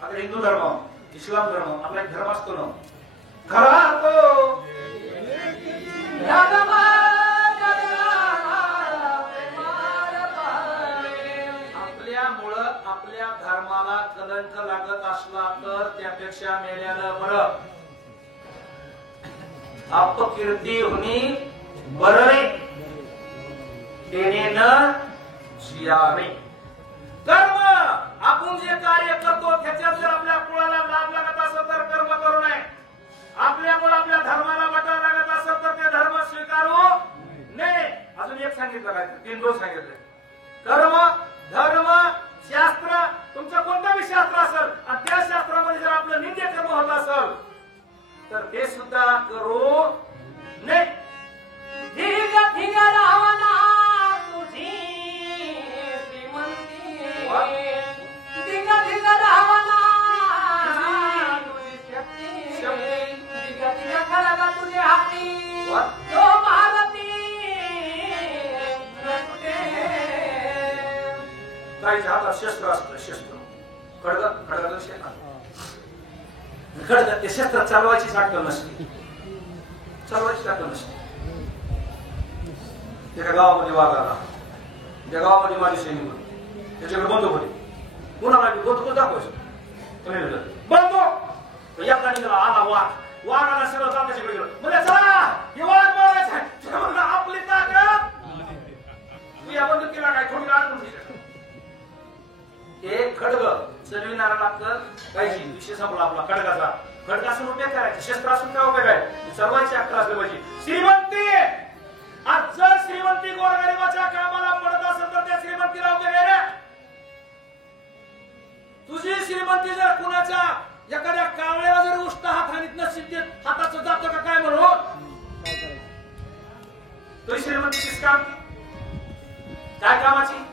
आता हिंदू धर्म, इस्लाम धर्म, आपला एक धर्म असतो ना, खरा तो आपल्यामुळं आपल्या धर्माला कलंक लागत असला तर त्यापेक्षा मेल्यानं बरं. अपकीर्ती होणे बरं, देणेनं जियावे. कर्म आपण जे कार्य करतो त्याच्यात जर आपल्या कुळाला लाभ लागत असेल तर कर्म करू नये. आपल्यामुळे आपल्या धर्माला वाटा लागत असेल तर ते धर्म स्वीकारू नये. अजून एक सांगितलं काय, 3 सांगितले. कर्म, धर्म, शास्त्र, तुमचं कोणतं बी शास्त्र असेल आणि त्या शास्त्रामध्ये जर आपलं नित्य कर्म होत असेल तर ते सुद्धा करू नये. काहीच्या हातात शस्त्र असतं, शस्त्र खडग ते शस्त्र चालवायची अक्कल नसते, चालवायची अक्कल नसते. एका गावामध्ये वाघ आला, त्या गावामध्ये माझी सैनिक होती, त्याच्याकडे बंदूक होती. कुणाला बंदूक दाखवायचं, बंदूक या ठिकाणी आला वाघ. वाघाला सरळ त्याच्याकडे गेलो, म्हणजे चला हे वाघ मारायचं. आपली ताकद तू या बंदुकीला काय थोडी अडकून हे खडग चलविणारा लागतं पाहिजे. विषय संपला आपला खडगाचा. खडग असून उपयोग करायचे, शस्त्र असून काय उपयोग आहे, सर्वांची अक्कल असली पाहिजे. श्रीमंती, आज जर श्रीमंती गोरगरिबाच्या कामाला पडत असेल तर त्या श्रीमंतीला उपयोग आहे रे. तुझी श्रीमंती जर कुणाच्या एखाद्या कावळ्याला जर उष्ट हात हानीत नसेल, हाताचं जातं का काय म्हणून, तुझी श्रीमंतीचीच काम काय कामाची.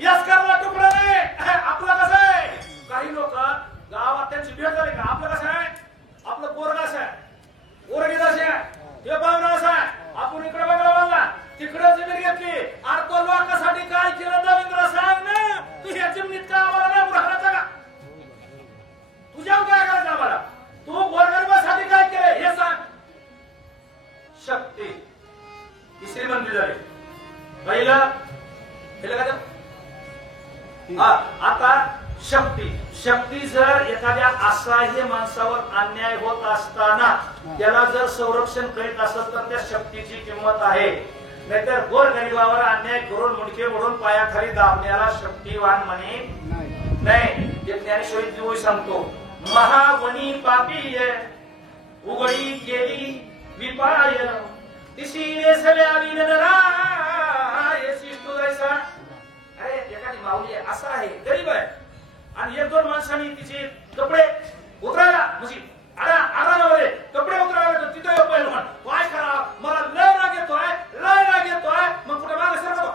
यस करला तुकडा नाही. आपलं कसं आहे, काही लोक गावात त्यांची भेट झाली का, आपलं कसं आहे, आपलं पोरगा असं आहे, पोरगी असे आहे, ते पाहुणा असं आहे, आपण इकडे बघा बांधला, तिकडे जमीन घेतली. अरे तो लोकांसाठी काय केलं रवींद्र सांग ना. तू ह्या जमिनीत काय आम्हाला नाही उरायचं का, तुझ्या काय करायचं आम्हाला, तू गोरगरिबासाठी काय केलं हे सांग. शक्ती ही श्रीमंती झाली. पहिलं आता शक्ती, शक्ती जर एखाद्या असहाय्य माणसावर अन्याय होत असताना त्याला जर संरक्षण करीत असेल तर त्या शक्तीची किंमत आहे. नाहीतर गोरगरिबावर अन्याय करून मुंडके मोडून पायाखाली दाबण्याला शक्तिवान म्हणे नाही. ज्ञानेश्वरी देऊ सांगतो, महावणी पापी उघडी केली विपाय, तिशी नेसल्या विनराय शिष्टू जायचा. अरे एखादी माऊली असा आहे, गरीब आहे, आणि 1-2 माणसांनी तिचे कपडे उतरायला म्हणजे आरामामध्ये कपडे उतरायला तिथे पहिलं म्हण काय करा, मला लय राग येतोय, लय राग येतोय. मग कुठे मागे सरकतो.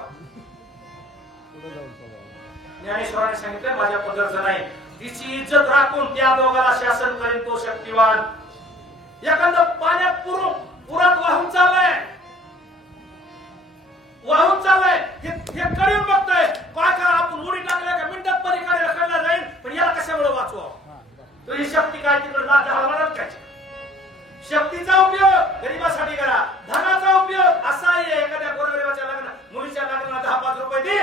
ज्ञानेश्वरांनी सांगितलं माझ्या पदरचं नाही. तिची इज्जत राखून त्या दोघाला शासन करेन तो शक्तिवान. एखादं पाण्यात पुरात वाहून चाललंय, वाहून चाललंय, हे करीन बघतोय काय करा, आपण उडी टाकल्या का मिनिटात पलीकडे रखडला जाईल, पण याला कशामुळे वाचवा. तो ही शक्ती काय तिकडे काय. शक्तीचा उपयोग गरीबासाठी करा, धनाचा उपयोग असा आहे एखाद्या गोरगरिबाच्या लग्न मुलीच्या लग्नाला 10-5 रुपये दे,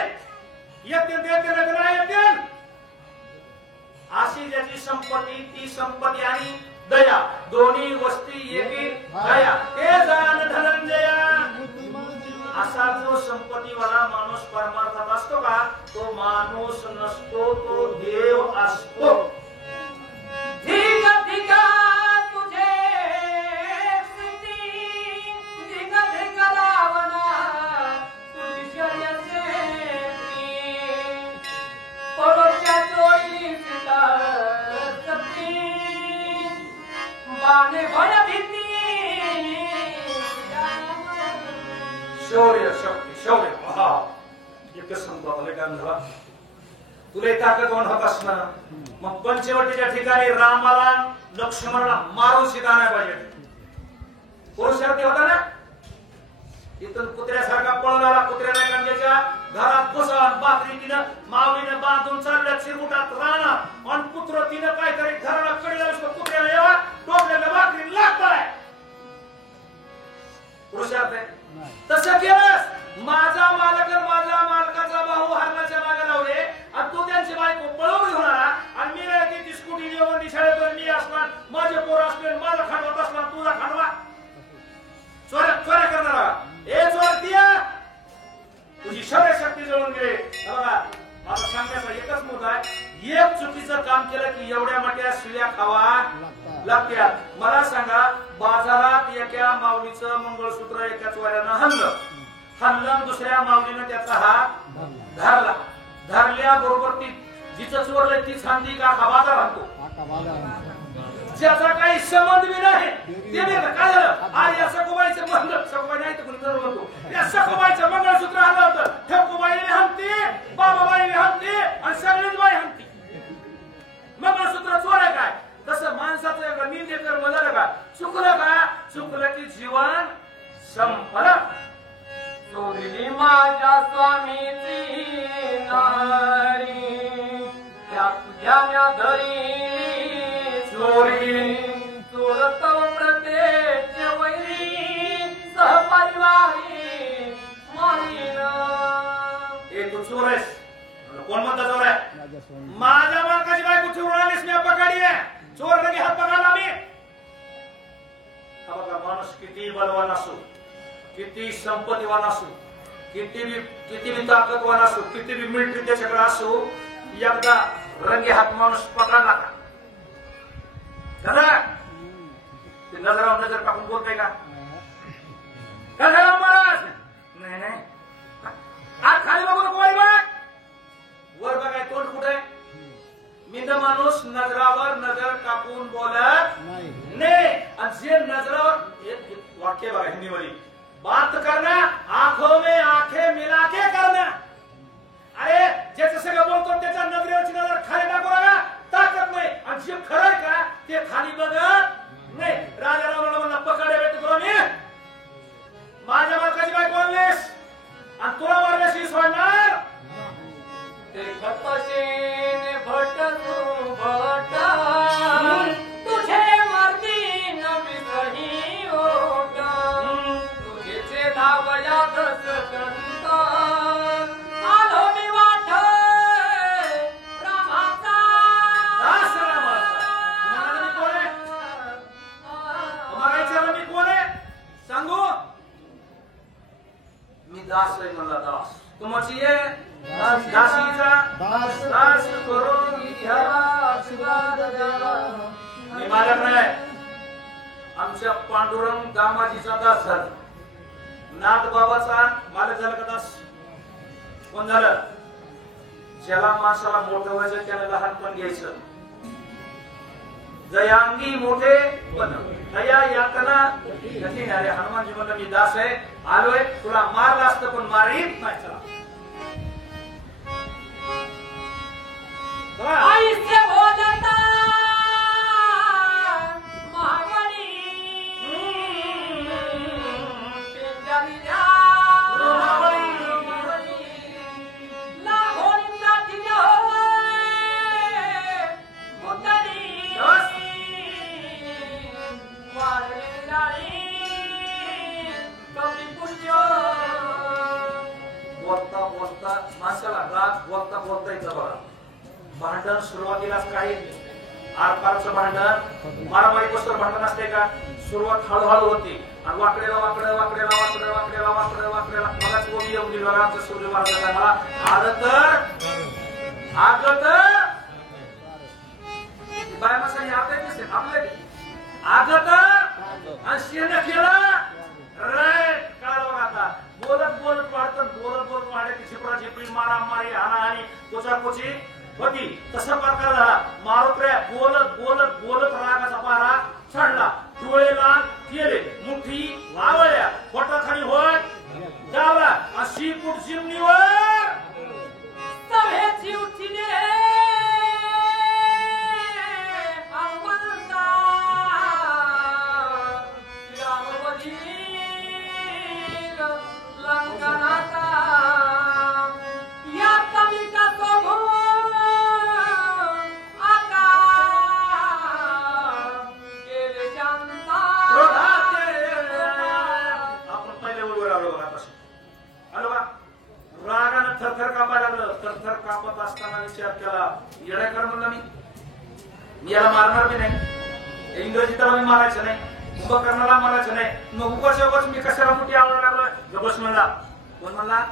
येतील लग्न येतील. अशी ज्याची संपत्ती ती संपत्ती आणि दया दोन्ही गोष्टी एकी दया ते जाण धनंजया. असा जो संपत्तीवाला माणूस परमार्थात असतो का, तो माणूस नसतो, तो देव असतो. शौर्य, शक्ती, शौर्य. एकच सांगतो झाला, तुला ताकदवान होत असणार. मग पंचवटीच्या ठिकाणी रामाला लक्ष्मणाला मारून सीता नाही पाहिजे. कोण शक्ती होता ना, इथून कुत्र्यासारखा पळणारा कुत्र्याने कांद्याच्या घरात घुसून भाकरी तिनं माऊलीने बांधून चालल्या चिरमुटात राहणार आणि पुत्र तिनं काहीतरी घराला कडीला कुत्र्याला येवा टोपल्याला भाकरी लागताय पुरुषार्थ आहे. तसं केलंस माझा मालक माझ्या मालकाचा भाऊ हरणाच्या मागे लावले आणि तू त्यांची बायको पळवून घेऊन आला आणि मी नाही ती स्कूटी जेवण शाळेतून मी असणार माझे पोर असले माझा खांडवत असला तुझा खांडवा चोऱ्या चोऱ्या करणारा ए चोरतीया तुझी शरीर शक्ती जळून गेले. बघा माझा सांगण्याचा एकच मुद्दा आहे एक चुकीचं काम केलं की एवढ्या मोठ्या शिव्या खावा लागत्यात. मला सांगा बाजारात एका माऊलीचं मंगळसूत्र एका चोऱ्यानं हल्लं दुसऱ्या माऊलीनं त्याचा हात धरला धरल्याबरोबर ती जिचं चोरलंय तीच हांदी का बाजार आणतो ज्याचा काही संबंध बी नाही ते काय झालं आज या सखुबाईचं मंगळ सखुबाई नाही तर कोणी म्हणतो या सखुबाईचं मंगळसूत्र हल्लं होतं ठकुबाईने हंती बाबाबाईने हंती आणि सगळीच बाई हंती. मंगळसूत्र चोर आहे काय तसं माणसाचं निंदे कर्म झालं का चुकलं की जीवन संपलं. चोरली माझ्या स्वामीची नारी त्या तुझ्या धरी चोरी चोरत प्रत्येक वैरी सहपरिवारी मारीन. ए तू चोर आहेस कोण म्हणता चोर आहे माझ्या मालकाची बायको चोरून आलीस मी पकडी आहे चोर लगे हात पकडला मी. बघा माणूस किती बलवान असो किती संपत्तीवान असो किती बी ताकदवान असो किती बी मिलिटरी त्याच्याकडे असो एकदा रंगे हात माणूस पकडला का ते नजरावर नजर टाकून बोलतोय का महाराज नाही नाही हात खाली बघून गोळी बघ वर बघाय तोंड कुठे मिंद माणूस नजरावर नजर टाकून बोलत नाही आणि जे नजरावर एक वाक्य बघा हिंदीमध्ये बात करना आंखों में आंखें मिला के करना. अरे ज्याचं सगळं बोलतो त्याच्या नजरेवरची नजर खाली टाकू नका ताकद नाही आणि जे खरं आहे का ते खाली बघत नाही. राजा रावणाला म्हणला पकडे भेट तुला मी माझ्या मालकाची बायको आणलीस आणि तुला मारल्याशी सोडणार ते खतशेन भट तू भट तुझे मर्दी न विसही ओट तुझे धावया दस कंत आलो मी वाट रामाचा दास रामाचा. म्हणायचं मी कोण आहे सांगू मी दास आहे म्हणला दास तुमची ये दासीचा दास करून मी मालक नाही आमच्या पांडुरंग दामाजीचा दास झाला नाथ बाबाचा मालक झाला का दास कोण झालं ज्याला माणसाला मोठं व्हायचं त्याला लहानपण घ्यायचं जयांगी मोठे पण दया यातना कठीण. अरे हनुमानजी म्हणलं मी दास आहे आलोय तुला मारला असतं पण मारीत नाही. चला आईसे बोलता महाबली पिंजरी द्या लागोन प्रार्थी मुदरी वारली जाळी कमी पुण्य बोलता माणसाला राग बोलता येतं बघा. भांडण सुरुवातीलाच काही आरपारचं भांडण मारामारी पासून भांडण असते का सुरुवात हळूहळू होती आणि वाकड्याला मलाच कोणी येऊन दिलं आमचं सूर्य महाराजांना मला आलं तर बाय माणसाने आपल्या नसते आपल्या आलं तर आणि शेण केलं रे काळ बघा आता बोलत वाढत झिपरा झिपरी मारामारी हाणाहाणी कोचाकोची होती. तसा प्रकार झाला मारुत्र्या बोलत रागाचा पारा चढला डोळे लाल केले मुठी आवळल्या पोटाखाली होत जावला अशी कुठ चिमणीवर सभेची उठीने आमंत्रण रामवधी कर म्हणलं मी याला मारणार बी नाही, इंग्रजी त्याला मी मारायचं नाही, कुंभकर्णाला मारायचं नाही, मग उगाच मी कशाला मोठी आवड लागलं गबस म्हणला. कोण म्हणला?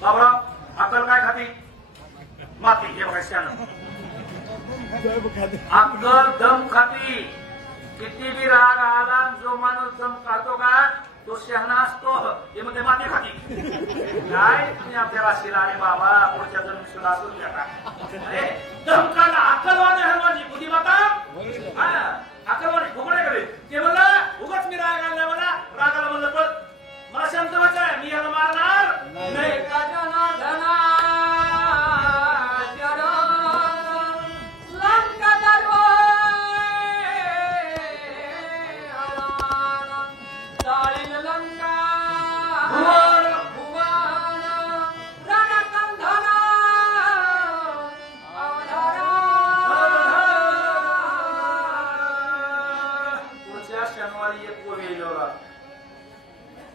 बाबराव. अक्कल काय खाती? माती. हे बघा शान अक्कल दम खाती. किती बी राग आला जो माणूस दम खातो का तो शहाणा असतो, हे म्हणजे माती खाती. काय तुम्ही आमच्या राशीला आणि बाबा पुढच्या जन्मीला असून घ्या. अरे दम खाला अक्कलवाणी हनुमानजी बुद्धिमत्ता अक्कलवाणी फुगडे करे ते म्हणलं उगाच मी राग आणला मला रागाला म्हणलं पण मला शांत व्हायचं आहे, मी याला मारणार नाही.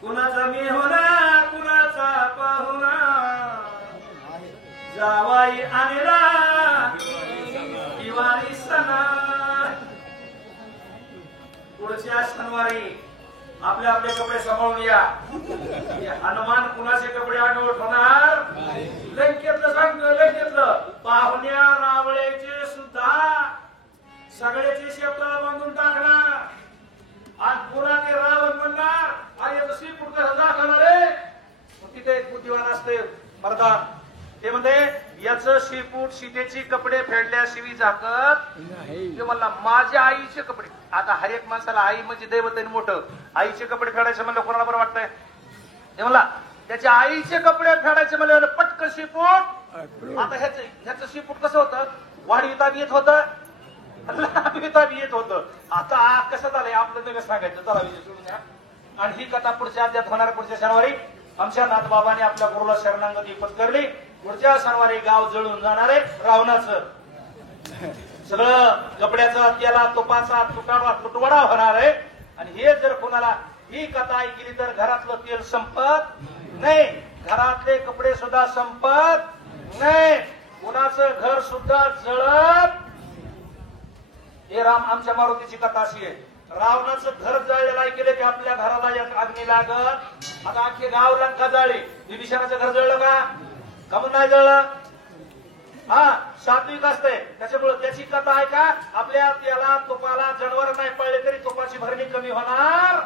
कुणाचा मी होणार कुणाचा पाहुणा जावाई आणला दिवाळी सणा. पुढच्या शनिवारी आपले आपले कपडे सांभाळून या. हनुमान कुणाचे कपडे आठवत होणार? लंकेतलं सांगतो, लंकेतलं पाहुण्या रावळ्याचे सुद्धा सगळ्याचे शब्द बांधून टाकणार आणि पुन्हा ते रावण म्हणणार आणि याचं श्रीपूट कसं दाखवणार रे. तिथे एक बुद्धिवान असते मर्दान, ते म्हणते याचं श्रीपूट सीतेची कपडे फेडल्याशिवाय झाकत. ते म्हणला माझ्या आईचे कपडे. आता हर एक माणसाला आई म्हणजे दैवत आहे मोठं, आईचे कपडे फेडायचे म्हणलं कोणाला बरं वाटतंय? ते म्हणला त्याच्या आईचे कपडे फेडायचे म्हणलं पटकन श्रीपूट. आता ह्याचं श्रीपूट कसं होतं? वाढविता येत होतं, येत होतं. आता कसं झालंय आपलं नगं सांगायचं. चला विषय सोडून द्या. आणि ही कथा पुढच्या अध्यात होणार पुढच्या शनिवारी. आमच्या नाथबाबाने आपल्या गुरुला शरणांगती पत्करली. पुढच्या शनिवारी गाव जळून जाणार आहे रावणाचं. सगळं कपड्याचा त्याला तुपाचा तुटवडा होणार आहे. आणि हे जर कोणाला ही कथा ऐकली तर घरातलं तेल संपत नाही, घरातले कपडे सुद्धा संपत नाही, कोणाचं घर सुद्धा जळत. हे राम आमच्या मारुतीची कथा अशी आहे. रावणाचं घर जळलेलं ऐकलं की आपल्या घराला एक अग्नी लागत. आता अख्खे गाव लंका जाळली. विभीषणाचं घर जळलं का? कमून नाही जळलं? हा सात्विक असते त्याच्यामुळे त्याची कथा आहे का? आपल्या त्याला तुपाला जनावर नाही पडले तरी तुपाची भरणी कमी होणार.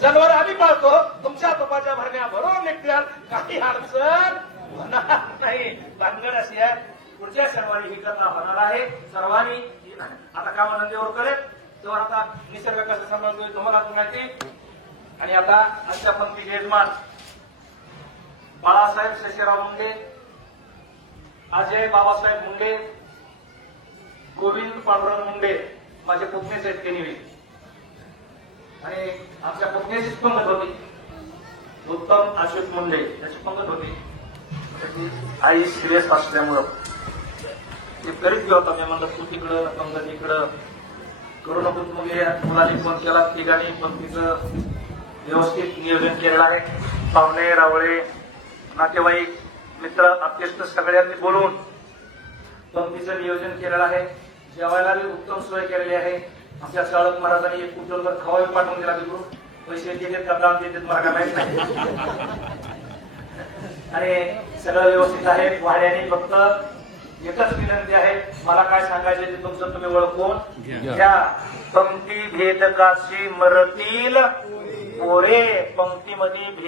जनावर आम्ही पाळतो, तुमच्या तुपाच्या भरण्या भरून निघत्याल, काही अडचण होणार नाही. भानगड अशी आहे. पुढच्या शनिवारी ही कथा होणार आहे. सर्वांनी आता कामानंदेवर करेल तेव्हा आता निसर्ग कसं सांभाळतोय तुम्हाला माहिती. आणि आता आजच्या पंक्तीचे यजमान बाळासाहेब शशीराव मुंडे, अजय बाबासाहेब मुंडे, गोविंद पांडुरंग मुंडे माझे पुतणेच आहेत केनिवी. आणि आमच्या पुतण्याचीच पंगत होती उत्तम अशोक मुंडे त्याची पंगत होती. आई सिरियस असल्यामुळं ते करीत घेऊ होता. मी म्हणलं तू तिकडं पंगत इकडं करू नको. मग मुलांनी फोन केला. ठिकाणी पंक्तीचं व्यवस्थित नियोजन केलेलं आहे. पाहुणे रावळे नातेवाईक मित्र अत्यंत सगळ्यांनी बोलून पंक्तीचं नियोजन केलेलं आहे. जेवायला बी उत्तम सोय केलेली आहे. आमच्या चाळक महाराजांनी एक कुटुंब खवाई पाठवून दिला. तिकडून पैसे देतात का दाम देतात मला काय माहित नाही. आणि सगळं व्यवस्थित आहे. वाड्याने फक्त एकच विनंती आहे, मला काय सांगायचं ते तुमचं तुम्ही ओळखून घ्या. पंक्ती भेदकाशी मरतील पोरे, पंक्तीमध्ये